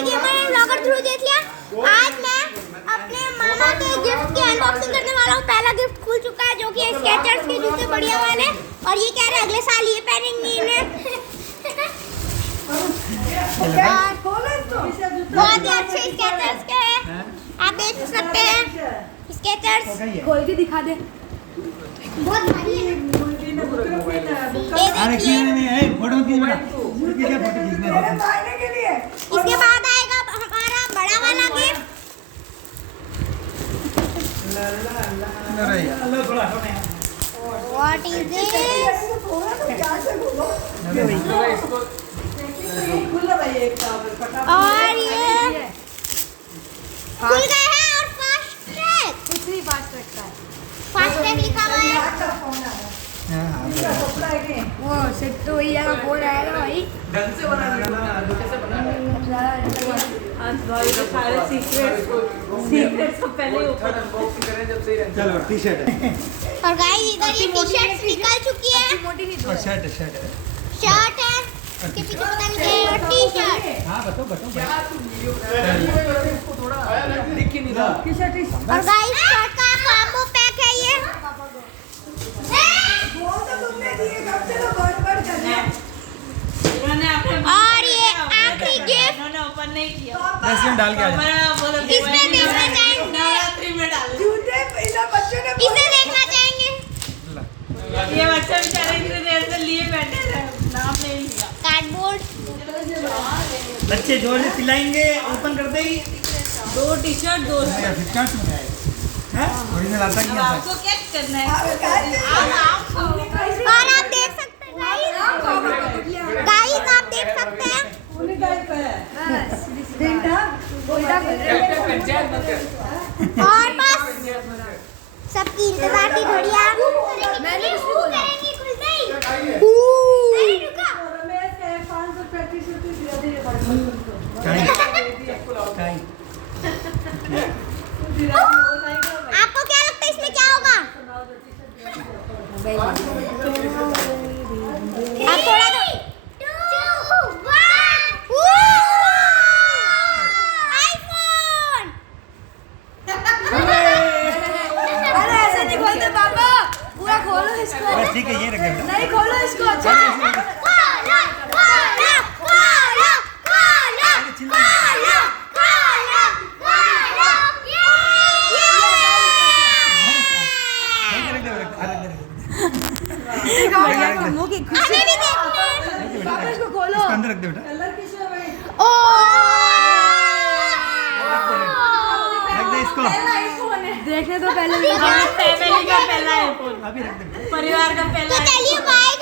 Punjabi gamer and blogger through देख लिया। आज मैं अपने मामा के गिफ्ट की अनबॉक्सिंग करने वाला हूँ। पहला गिफ्ट खुल चुका है जो कि स्केचर्स के जूते बढ़िया वाले, और ये कह रहे अगले साल ये पहनेंगे इन्हें। बहुत ही अच्छे स्केचर्स के हैं, आप देख सकते हैं स्केचर्स। खोल के दिखा दे। बहुत भारी है। इसके बाद आएगा हमारा बड़ा वाला गिफ्ट। What is this? और ये खुल गए हैं और फास्ट ट्रैक। कुछ नहीं फास्ट ट्रैक का है। फास्ट ट्रैक लिखा हुआ है। वो सेट तो वही है, फोन आएगा भाई। ढंग से बना कैसे बना आज भाई तो सारे सीक्रेट सब पहले ऊपर अनबॉक्सिंग करें जब सही रहता चलो टी-शर्ट है और गाइस इधर ये टी-शर्ट निकल चुकी है। मोटी नहीं और शर्ट है शर्ट है, इसके पीछे पता नहीं क्या है, और टी-शर्ट। हाँ बताओ इसको थोड़ा दिख ही नहीं रहा और गाइस शर्ट का कॉम्बो पैक है ये। और ये आखिरी गिफ्ट उन्होंने ओपन नहीं किया। रेस्टोरेंट डाल के आ जाओ। इसमें देखना चाहेंगे, नवरात्रि में डाले। इसे देखना चाहेंगे। ये बच्चा बेचारे इतने देर से लिए बैठे थे, नाम नहीं लिया। कार्डबोर्ड, बच्चे जोर से चिल्लाएंगे ओपन कर देगी। 2 टी-शर्ट 2 फ्लिपकार्ट में है ओरिजिनल आता अब क्या आपको क्या करना है? और आप देख सकते हैं गाइस आप देख सकते हैं। और बस सबकी इंतजार की घड़ियां मैंने इसको बोला। आपको क्या लगता है इसमें क्या होगा? आप थोड़ा आईफोन। अरे ऐसे नहीं खोलते पापा, पूरा खोलो इसको। बस ठीक है ये रख दे नहीं खोलो इसको, अच्छा मुंह की खुशी। हमें भी देखना है। पापा इसको खोलो। इसको अंदर रख दे बेटा ओ रख दे इसको देखने तो पहले फैमिली का पहला आईफोन, अभी रख दे परिवार का तो पहला चलिए बाय।